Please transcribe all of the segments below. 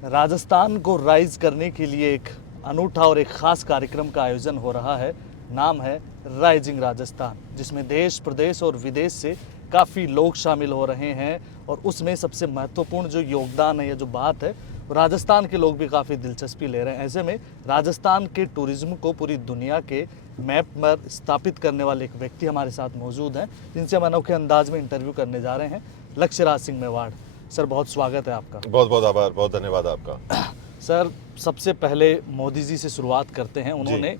राजस्थान को राइज करने के लिए एक अनूठा और एक ख़ास कार्यक्रम का आयोजन हो रहा है। नाम है राइजिंग राजस्थान, जिसमें देश प्रदेश और विदेश से काफ़ी लोग शामिल हो रहे हैं। और उसमें सबसे महत्वपूर्ण जो योगदान है या जो बात है, राजस्थान के लोग भी काफ़ी दिलचस्पी ले रहे हैं। ऐसे में राजस्थान के टूरिज्म को पूरी दुनिया के मैप पर स्थापित करने वाले एक व्यक्ति हमारे साथ मौजूद हैं, जिनसे हम अनोखे अंदाज में इंटरव्यू करने जा रहे हैं। लक्ष्यराज सिंह मेवाड़ सर, बहुत स्वागत है आपका। बहुत बहुत आभार, बहुत धन्यवाद आपका। सर, सबसे पहले मोदी जी से शुरुआत करते हैं। उन्होंने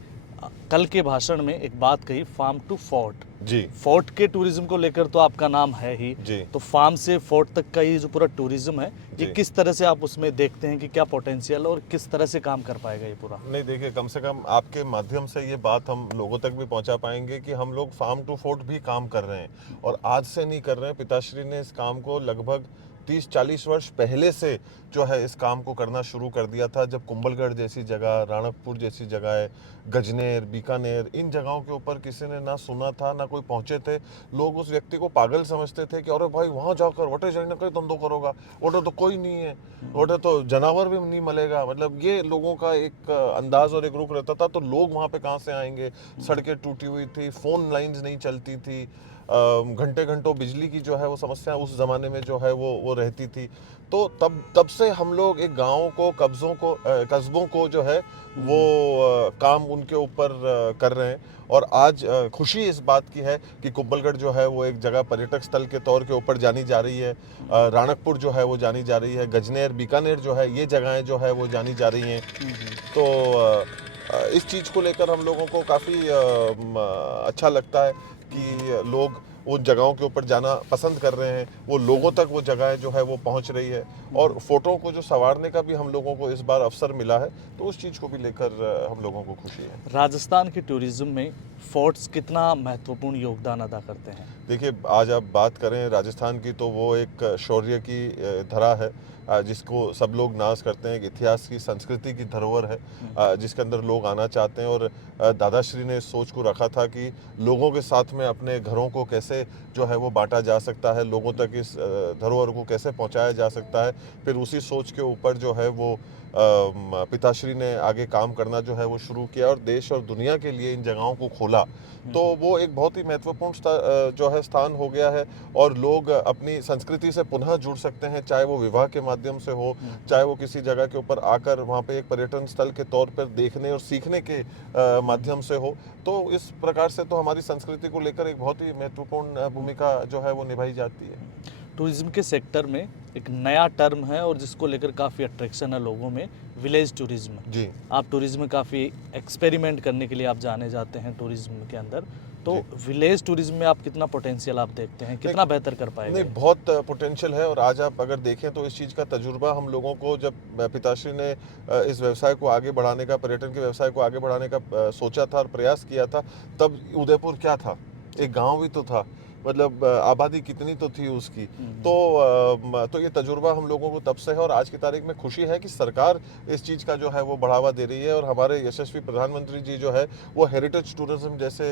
कल के भाषण में एक बात कही, फार्म टू फोर्ट। जी। फोर्ट के टूरिज्म को लेकर तो आपका नाम है ही जी। तो फार्म से फोर्ट तक का ये जो पूरा टूरिज्म है, ये किस तरह से आप उसमें देखते हैं कि क्या पोटेंशियल और किस तरह से काम कर पाएगा ये पूरा? नहीं, देखिए, कम से कम आपके माध्यम से ये बात हम लोगों तक भी पहुंचा पाएंगे कि हम लोग फार्म टू फोर्ट भी काम कर रहे हैं और आज से नहीं कर रहे हैं। पिताश्री ने इस काम को लगभग 30-40 वर्ष पहले से जो है इस काम को करना शुरू कर दिया था, जब कुंभलगढ़ जैसी जगह, राणकपुर जैसी जगह, गजनेर, बीकानेर, इन जगहों के ऊपर किसी ने ना सुना था, ना कोई पहुंचे थे। लोग उस व्यक्ति को पागल समझते थे कि अरे भाई, वहां जाकर वटे जाने का धंधो करोगा, वटे तो कोई नहीं है, वटे तो जानवर भी नहीं मिलेगा। मतलब ये लोगों का एक अंदाज और एक रुख रहता था। तो लोग वहां पे कहाँ से आएंगे? सड़कें टूटी हुई थी, फोन लाइन्स नहीं चलती थी, घंटे घंटों बिजली की जो है वो समस्या उस ज़माने में जो है वो रहती थी। तो तब से हम लोग एक गाँव को, कस्बों को जो है वो काम उनके ऊपर कर रहे हैं। और आज खुशी इस बात की है कि कुंभलगढ़ जो है वो एक जगह पर्यटक स्थल के तौर के ऊपर जानी जा रही है, राणकपुर जो है वो जानी जा रही है, गजनेर, बीकानेर जो है, ये जगहें जो है वो जानी जा रही हैं। तो इस चीज़ को लेकर हम लोगों को काफ़ी अच्छा लगता है कि लोग उन जगहों के ऊपर जाना पसंद कर रहे हैं, वो लोगों तक वो जगह जो है वो पहुंच रही है। और फोटो को जो संवारने का भी हम लोगों को इस बार अवसर मिला है, तो उस चीज़ को भी लेकर हम लोगों को खुशी है। राजस्थान के टूरिज्म में फोर्ट्स कितना महत्वपूर्ण योगदान अदा करते हैं? देखिए, आज आप बात करें राजस्थान की तो वो एक शौर्य की धरा है, जिसको सब लोग नाज करते हैं। एक इतिहास की, संस्कृति की धरोहर है, जिसके अंदर लोग आना चाहते हैं। और दादाश्री ने इस सोच को रखा था कि लोगों के साथ में अपने घरों को कैसे जो है वो बांटा जा सकता है, लोगों तक इस धरोहर को कैसे पहुंचाया जा सकता है। फिर उसी सोच के ऊपर जो है वो पिताश्री ने आगे काम करना जो है वो शुरू किया और देश और दुनिया के लिए इन जगहों को खोला। तो वो एक बहुत ही महत्वपूर्ण जो है स्थान हो गया है। और लोग अपनी संस्कृति से पुनः जुड़ सकते हैं, चाहे वो विवाह के माध्यम से हो, चाहे वो किसी जगह के ऊपर आकर वहाँ पे एक पर्यटन स्थल के तौर पर देखने और सीखने के माध्यम से हो। तो इस प्रकार से तो हमारी संस्कृति को लेकर एक बहुत ही महत्वपूर्ण भूमिका जो है वो निभाई जाती है। टूरिज्म के सेक्टर में एक नया टर्म है और जिसको लेकर काफ़ी अट्रैक्शन है लोगों में, विलेज टूरिज्म। जी। आप टूरिज्म में काफ़ी एक्सपेरिमेंट करने के लिए आप जाने जाते हैं टूरिज्म के अंदर, तो विलेज टूरिज्म में आप कितना पोटेंशियल आप देखते हैं, कितना बेहतर कर पाएंगे? नहीं, बहुत पोटेंशियल है। और आज आप अगर देखें तो इस चीज़ का तजुर्बा हम लोगों को, जब पिताश्री ने इस व्यवसाय को आगे बढ़ाने का, पर्यटन के व्यवसाय को आगे बढ़ाने का सोचा था और प्रयास किया था, तब उदयपुर क्या था? एक गांव भी तो था, मतलब आबादी कितनी तो थी उसकी। तो ये तजुर्बा हम लोगों को तब से है। और आज की तारीख में खुशी है कि सरकार इस चीज़ का जो है वो बढ़ावा दे रही है। और हमारे यशस्वी प्रधानमंत्री जी जो है वो हेरिटेज टूरिज्म जैसे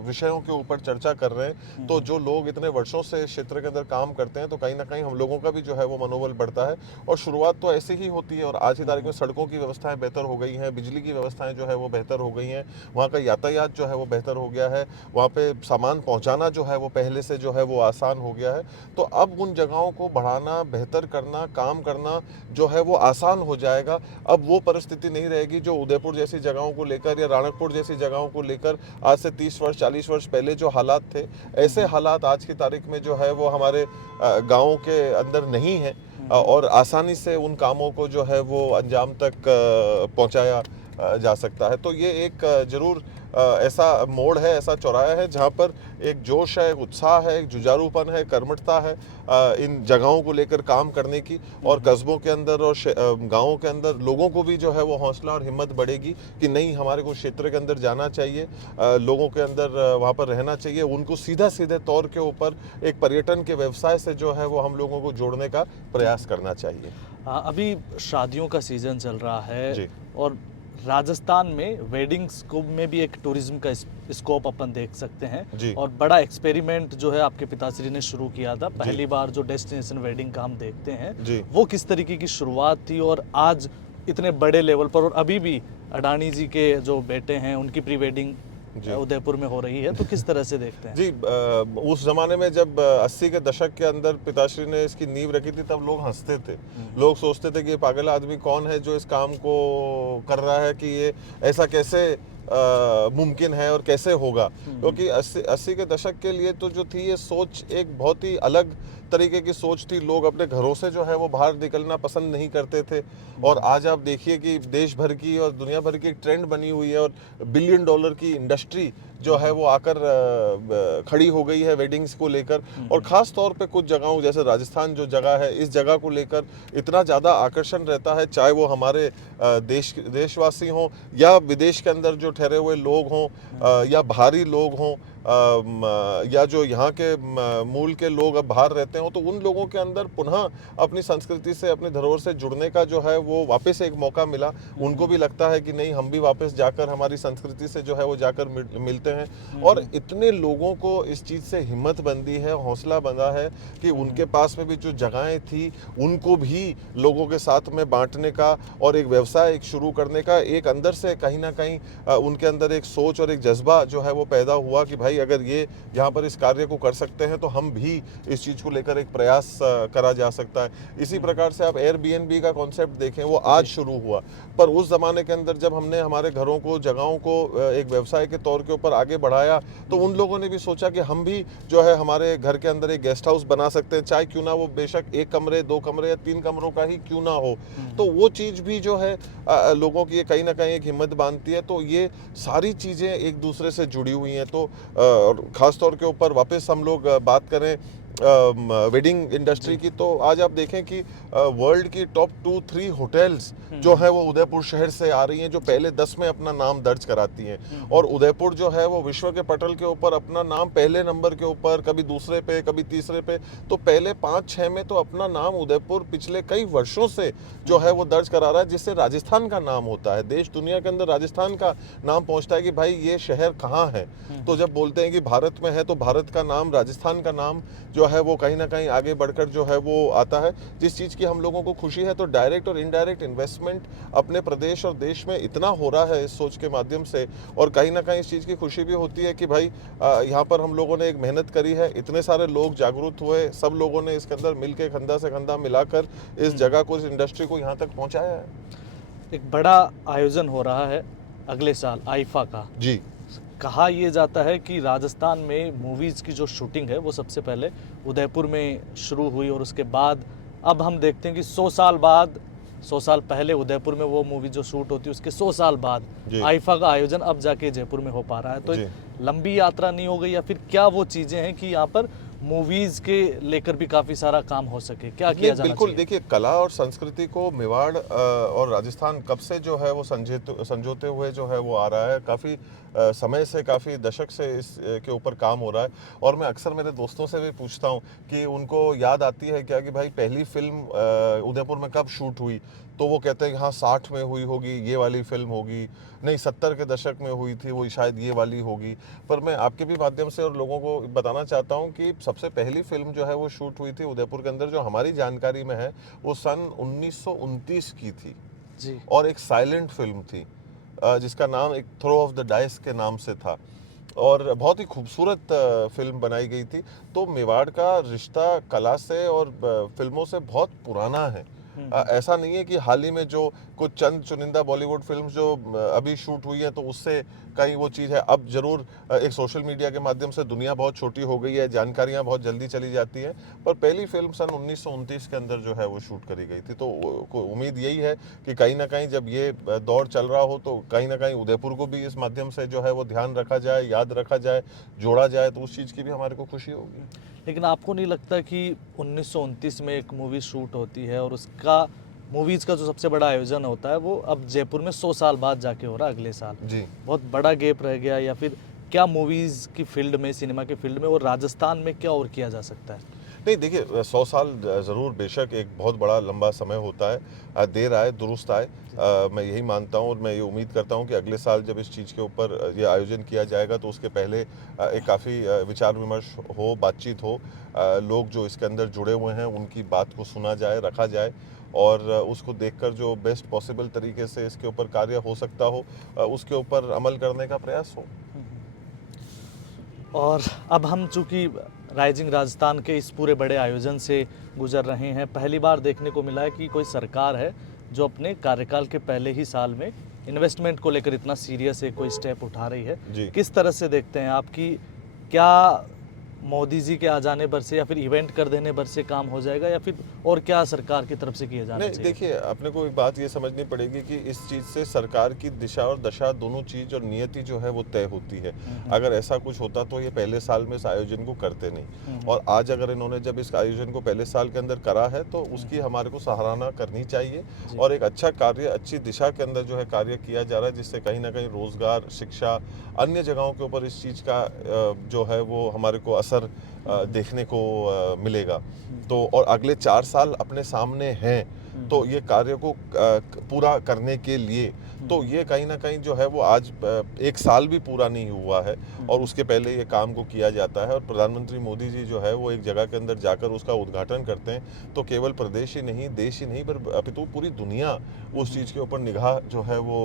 विषयों के ऊपर चर्चा कर रहे हैं। तो जो लोग इतने वर्षों से इस क्षेत्र के अंदर काम करते हैं, तो कहीं ना कहीं हम लोगों का भी जो है वो मनोबल बढ़ता है। और शुरुआत तो ऐसे ही होती है। और आज की तारीख में सड़कों की व्यवस्थाएं बेहतर हो गई हैं, बिजली की व्यवस्थाएं जो है वो बेहतर हो गई हैं, वहाँ का यातायात जो है वो बेहतर हो गया है, वहाँ पे सामान पहुँचाना जो है वो पहले से जो है वो आसान हो गया है। तो अब उन जगहों को बढ़ाना, बेहतर करना, काम करना जो है वो आसान हो जाएगा। अब वो परिस्थिति नहीं रहेगी जो उदयपुर जैसी जगहों को लेकर या राणकपुर जैसी जगहों को लेकर आज से 30 वर्ष 40 वर्ष पहले जो हालात थे, ऐसे हालात आज की तारीख में जो है वो हमारे गाँवों के अंदर नहीं है। और आसानी से उन कामों को जो है वो अंजाम तक पहुंचाया जा सकता है। तो ये एक जरूर ऐसा मोड़ है, ऐसा चौराहा है जहाँ पर एक जोश है, एक उत्साह है, एक जुझारूपन है, कर्मठता है इन जगहों को लेकर काम करने की। और कस्बों के अंदर और गाँवों के अंदर लोगों को भी जो है वो हौसला और हिम्मत बढ़ेगी कि नहीं, हमारे को क्षेत्र के अंदर जाना चाहिए, लोगों के अंदर वहाँ पर रहना चाहिए, उनको सीधे तौर के ऊपर एक पर्यटन के व्यवसाय से जो है वो हम लोगों को जोड़ने का प्रयास करना चाहिए। अभी शादियों का सीज़न चल रहा है जी। और राजस्थान में वेडिंग्स को में भी एक टूरिज्म का स्कोप अपन देख सकते हैं जी। और बड़ा एक्सपेरिमेंट जो है आपके पिताश्री ने शुरू किया था। पहली बार जो डेस्टिनेशन वेडिंग का हम देखते हैं जी। वो किस तरीके की शुरुआत थी और आज इतने बड़े लेवल पर और अभी भी अडानी जी के जो बेटे हैं उनकी प्री वेडिंग जी। उदयपुर में हो रही है, तो किस तरह से देखते हैं? जी, उस जमाने में जब 80 के दशक के अंदर पिताश्री ने इसकी नींव रखी थी तब लोग हंसते थे। लोग सोचते थे कि ये पागल आदमी कौन है जो इस काम को कर रहा है, कि ये ऐसा कैसे मुमकिन है और कैसे होगा। क्योंकि 80 के दशक के लिए तो जो थी ये सोच एक बहुत ही अलग तरीके की सोच थी। लोग अपने घरों से जो है वो बाहर निकलना पसंद नहीं करते थे। और आज आप देखिए कि देश भर की और दुनिया भर की एक ट्रेंड बनी हुई है और बिलियन डॉलर की इंडस्ट्री जो है वो आकर खड़ी हो गई है वेडिंग्स को लेकर। और ख़ास तौर पे कुछ जगहों जैसे राजस्थान जो जगह है, इस जगह को लेकर इतना ज़्यादा आकर्षण रहता है, चाहे वो हमारे देशवासी हों या विदेश के अंदर जो ठहरे हुए लोग हों या बाहरी लोग हों या जो यहाँ के मूल के लोग अब बाहर रहते हो, तो उन लोगों के अंदर पुनः अपनी संस्कृति से, अपनी धरोहर से जुड़ने का जो है वो वापस एक मौका मिला। उनको भी लगता है कि नहीं, हम भी वापस जाकर हमारी संस्कृति से जो है वो जाकर मिलते हैं। और इतने लोगों को इस चीज़ से हिम्मत बंदी है, हौसला बंधा है कि उनके पास में भी जो जगहें थी उनको भी लोगों के साथ में बांटने का और एक व्यवसाय शुरू करने का एक अंदर से कहीं ना कहीं उनके अंदर एक सोच और एक जज्बा जो है वो पैदा हुआ कि भाई अगर ये यहाँ पर इस कार्य को कर सकते हैं तो हम भी इस चीज़ को लेकर एक प्रयास करा जा सकता है। इसी प्रकार से आप एयरबीएनबी का कॉन्सेप्ट देखें, वो आज शुरू हुआ, पर उस ज़माने के अंदर जब हमने हमारे घरों को, जगहों को एक व्यवसाय के तौर के ऊपर आगे बढ़ाया तो उन लोगों ने भी सोचा कि हम भी जो है हमारे घर के अंदर एक गेस्ट हाउस बना सकते हैं, चाहे क्यों ना वो बेशक 1 कमरे, 2 कमरे या 3 कमरों का ही क्यों ना हो। तो वो चीज़ भी जो है लोगों की कहीं ना कहीं एक हिम्मत बांधती है। तो ये सारी चीज़ें एक दूसरे से जुड़ी हुई हैं। तो और ख़ास तौर के ऊपर वापस हम लोग बात करें वेडिंग इंडस्ट्री की, तो आज आप देखें कि वर्ल्ड की टॉप 2-3 होटल्स जो है वो उदयपुर शहर से आ रही हैं, जो पहले 10 में अपना नाम दर्ज कराती हैं। और उदयपुर जो है वो विश्व के पटल के ऊपर अपना नाम पहले नंबर के ऊपर, कभी दूसरे पे, कभी तीसरे पे, तो पहले 5-6 में तो अपना नाम उदयपुर पिछले कई वर्षों से जो है वो दर्ज करा रहा है, जिससे राजस्थान का नाम होता है। देश दुनिया के अंदर राजस्थान का नाम पहुंचता है कि भाई ये शहर कहाँ है। तो जब बोलते हैं कि भारत में है तो भारत का नाम, राजस्थान का नाम जो है वो कहीं ना कहीं आगे बढ़कर जो है वो आता है। जिस चीज़ की हम लोगों को खुशी है, तो डायरेक्ट और इनडायरेक्ट इन्वेस्टमेंट अपने प्रदेश और देश में इतना हो रहा है इस सोच के माध्यम से, और कहीं ना कहीं इस चीज़ की खुशी भी होती है कि भाई यहाँ पर हम लोगों ने एक मेहनत करी है, इतने सारे लोग जागरूक हुए, सब लोगों ने इसके अंदर मिल के कंधा से कंधा मिलाकर इस जगह को, इस इंडस्ट्री को यहाँ तक पहुँचाया है। एक बड़ा आयोजन हो रहा है अगले साल आईफा का। जी। कहा यह जाता है कि राजस्थान में मूवीज़ की जो शूटिंग है वो सबसे पहले उदयपुर में शुरू हुई और उसके बाद अब हम देखते हैं कि 100 साल बाद, 100 साल पहले उदयपुर में वो मूवी जो शूट होती है उसके 100 साल बाद आईफा का आयोजन अब जाके जयपुर में हो पा रहा है। तो एक लंबी यात्रा नहीं हो गई, या फिर क्या वो चीज़ें हैं कि यहाँ पर मूवीज़ के लेकर भी काफ़ी सारा काम हो सके, क्या किया जाना बिल्कुल चाहिए? देखिए, कला और संस्कृति को मेवाड़ और राजस्थान कब से जो है वो संजोते हुए जो है वो आ रहा है। काफ़ी समय से, काफ़ी दशक से इस के ऊपर काम हो रहा है। और मैं अक्सर मेरे दोस्तों से भी पूछता हूँ कि उनको याद आती है क्या कि भाई पहली फिल्म उदयपुर में कब शूट हुई, तो वो कहते हैं कि हाँ 60 में हुई होगी, ये वाली फिल्म होगी, नहीं 70 के दशक में हुई थी, वो शायद ये वाली होगी। पर मैं आपके भी माध्यम से और लोगों को बताना चाहता हूँ कि सबसे पहली फिल्म जो है वो शूट हुई थी उदयपुर के अंदर, जो हमारी जानकारी में है वो सन 1929 की थी जी। और एक साइलेंट फिल्म थी जिसका नाम एक थ्रो ऑफ द डाइस के नाम से था और बहुत ही खूबसूरत फिल्म बनाई गई थी। तो मेवाड़ का रिश्ता कला से और फिल्मों से बहुत पुराना है। ऐसा नहीं है कि हाल ही में जो कुछ चंद चुनिंदा बॉलीवुड फिल्म्स जो अभी शूट हुई है तो उससे कहीं वो चीज़ है। अब जरूर एक सोशल मीडिया के माध्यम से दुनिया बहुत छोटी हो गई है, जानकारियां बहुत जल्दी चली जाती हैं, पर पहली फिल्म सन 1929 के अंदर जो है वो शूट करी गई थी। तो उम्मीद यही है कि कहीं ना कहीं जब ये दौर चल रहा हो तो कहीं ना कहीं उदयपुर को भी इस माध्यम से जो है वो ध्यान रखा जाए, याद रखा जाए, जोड़ा जाए, तो उस चीज़ की भी हमारे को खुशी होगी। लेकिन आपको नहीं लगता कि 1929 में एक मूवी शूट होती है और उसका मूवीज़ का जो सबसे बड़ा आयोजन होता है वो अब जयपुर में 100 साल बाद जाके हो रहा है अगले साल? जी। बहुत बड़ा गैप रह गया, या फिर क्या मूवीज़ की फील्ड में, सिनेमा की फील्ड में और राजस्थान में क्या और किया जा सकता है? नहीं देखिए 100 साल ज़रूर बेशक एक बहुत बड़ा लंबा समय होता है। देर आए दुरुस्त आए। मैं यही मानता हूँ और मैं ये उम्मीद करता हूँ कि अगले साल जब इस चीज़ के ऊपर ये आयोजन किया जाएगा तो उसके पहले एक काफ़ी विचार विमर्श हो, बातचीत हो। लोग जो इसके अंदर जुड़े हुए हैं उनकी बात को सुना जाए, रखा जाए और उसको देखकर जो बेस्ट पॉसिबल तरीके से इसके ऊपर कार्य हो सकता हो उसके ऊपर अमल करने का प्रयास हो। और अब हम चूंकि राइजिंग राजस्थान के इस पूरे बड़े आयोजन से गुजर रहे हैं, पहली बार देखने को मिला है कि कोई सरकार है जो अपने कार्यकाल के पहले ही साल में इन्वेस्टमेंट को लेकर इतना सीरियस है कोई स्टेप उठा रही है। जी। किस तरह से देखते हैं आपकी, क्या मोदी जी के आ जाने पर से या फिर इवेंट कर देने पर से काम हो जाएगा, या फिर और क्या सरकार की तरफ से किया जाना नहीं चाहिए? देखिए अपने को एक बात ये समझनी पड़ेगी कि इस चीज़ से सरकार की दिशा और दशा दोनों चीज़ और नियति जो है वो तय होती है। अगर ऐसा कुछ होता तो ये पहले साल में इस आयोजन को करते नहीं और आज अगर इन्होंने जब इस आयोजन को पहले साल के अंदर करा है तो उसकी हमारे को सराहना करनी चाहिए और एक अच्छा कार्य अच्छी दिशा के अंदर जो है कार्य किया जा रहा है जिससे कहीं ना कहीं रोज़गार, शिक्षा, अन्य जगहों के ऊपर इस चीज़ का जो है वो हमारे को असर देखने को मिलेगा। तो और अगले 4 साल अपने सामने हैं तो ये कार्य को पूरा करने के लिए तो ये कहीं ना कहीं जो है वो आज 1 साल भी पूरा नहीं हुआ है और उसके पहले ये काम को किया जाता है और प्रधानमंत्री मोदी जी जो है वो एक जगह के अंदर जाकर उसका उद्घाटन करते हैं तो केवल प्रदेश ही नहीं, देश ही नहीं, पर अपितु पूरी दुनिया उस चीज़ के ऊपर निगाह जो है वो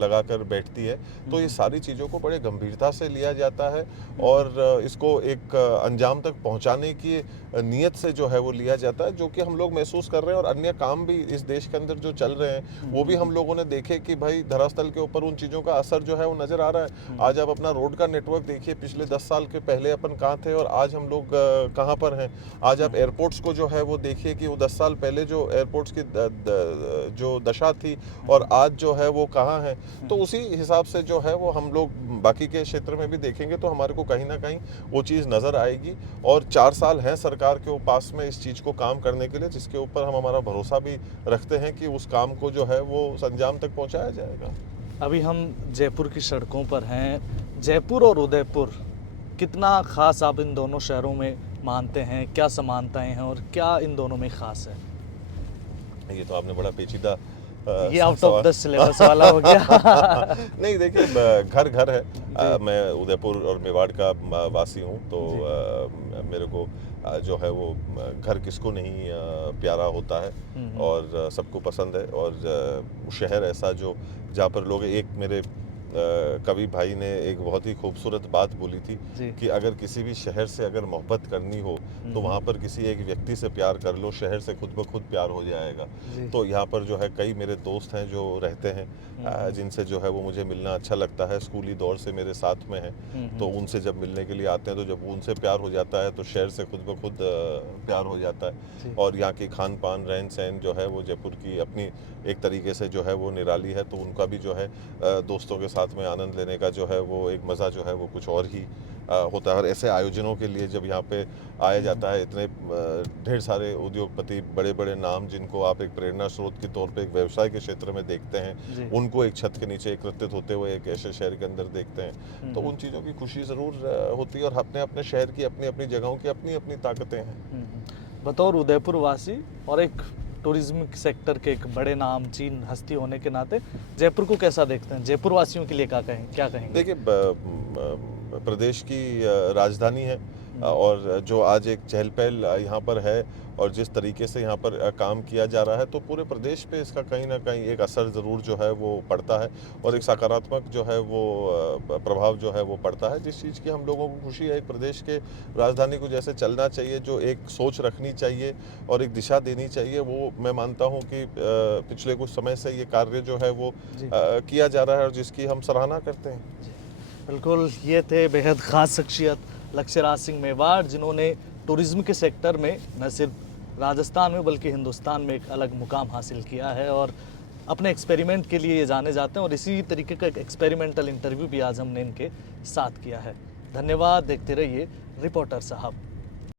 लगाकर बैठती है। तो ये सारी चीज़ों को बड़े गंभीरता से लिया जाता है और इसको एक अंजाम तक पहुंचाने की नीयत से जो है वो लिया जाता है, जो कि हम लोग महसूस कर रहे हैं और अन्य काम भी इस देश के अंदर जो चल रहे हैं वो भी हम लोगों ने देखे कि भाई धरातल के ऊपर उन चीज़ों का असर जो है वो नज़र आ रहा है। आज आप अपना रोड का नेटवर्क देखिए, पिछले 10 साल के पहले अपन कहाँ थे और आज हम लोग कहाँ पर हैं। आज आप एयरपोर्ट्स को जो है वो देखिए कि वो 10 साल पहले जो एयरपोर्ट्स की जो दशा थी और आज जो है वो कहाँ है। तो उसी हिसाब से जो है वो हम लोग बाकी के क्षेत्र में भी देखेंगे तो हमारे को कहीं ना कहीं वो चीज़ नज़र आएगी और 4 साल हैं सरकार के पास में इस चीज़ को काम करने के लिए, जिसके ऊपर हम हमारा भरोसा भी रखते हैं कि उस काम को जो है वो अंजाम तक पहुंचाया जाएगा। अभी हम जयपुर की सड़कों पर हैं। जयपुर और उदयपुर कितना खास आप इन दोनों शहरों में मानते हैं, क्या समानताएं हैं और क्या इन दोनों में खास है? ये तो आपने बड़ा पेचीदा ये आउट ऑफ द सिलेबस वाला हो गया। नहीं देखिए घर घर है। मैं उदयपुर और मेवाड़ का वासी हूँ तो मेरे को जो है वो घर किसको नहीं प्यारा होता है और सबको पसंद है और शहर ऐसा जो जहाँ पर लोग एक मेरे कवि भाई ने एक बहुत ही खूबसूरत बात बोली थी कि अगर किसी भी शहर से अगर मोहब्बत करनी हो तो वहाँ पर किसी एक व्यक्ति से प्यार कर लो, शहर से खुद ब खुद प्यार हो जाएगा। तो यहाँ पर जो है कई मेरे दोस्त हैं जो रहते हैं जिनसे जो है वो मुझे मिलना अच्छा लगता है, स्कूली दौर से मेरे साथ में हैं तो उनसे जब मिलने के लिए आते हैं तो जब उनसे प्यार हो जाता है तो शहर से खुद ब खुद प्यार हो जाता है। और यहाँ की खान पान रहन सहन जो है वो जयपुर की अपनी एक तरीके से जो है वो निराली है, तो उनका भी जो है दोस्तों के साथ में आनंद लेने का जो है वो एक मज़ा जो है वो कुछ और ही होता है। और ऐसे आयोजनों के लिए जब यहाँ पे आया जाता है, इतने ढेर सारे उद्योगपति, बड़े बड़े नाम जिनको आप एक प्रेरणा स्रोत के तौर पे एक व्यवसाय के क्षेत्र में देखते हैं, उनको एक छत के नीचे एकत्रित होते हुए एक ऐसे शहर के अंदर देखते हैं तो उन चीज़ों की खुशी ज़रूर होती है और अपने अपने शहर की अपनी अपनी जगहों की अपनी अपनी ताकतें हैं। बतौर उदयपुर वासी और एक टूरिज्म सेक्टर के एक बड़े नामचीन हस्ती होने के नाते जयपुर को कैसा देखते हैं? जयपुर वासियों के लिए क्या कहेंगे? देखिए प्रदेश की राजधानी है और जो आज एक चहल पहल यहाँ पर है और जिस तरीके से यहाँ पर काम किया जा रहा है तो पूरे प्रदेश पे इसका कहीं ना कहीं एक असर ज़रूर जो है वो पड़ता है और एक सकारात्मक जो है वो प्रभाव जो है वो पड़ता है, जिस चीज़ की हम लोगों को खुशी है। एक प्रदेश के राजधानी को जैसे चलना चाहिए, जो एक सोच रखनी चाहिए और एक दिशा देनी चाहिए, वो मैं मानता हूँ कि पिछले कुछ समय से ये कार्य जो है वो किया जा रहा है और जिसकी हम सराहना करते हैं। बिल्कुल, ये थे बेहद ख़ास शख्सियत लक्ष्यराज सिंह मेवाड़, जिन्होंने टूरिज़्म के सेक्टर में न सिर्फ राजस्थान में बल्कि हिंदुस्तान में एक अलग मुकाम हासिल किया है और अपने एक्सपेरिमेंट के लिए ये जाने जाते हैं और इसी तरीके का एक एक्सपेरिमेंटल इंटरव्यू भी आज हमने इनके साथ किया है। धन्यवाद, देखते रहिए रिपोर्टर साहब।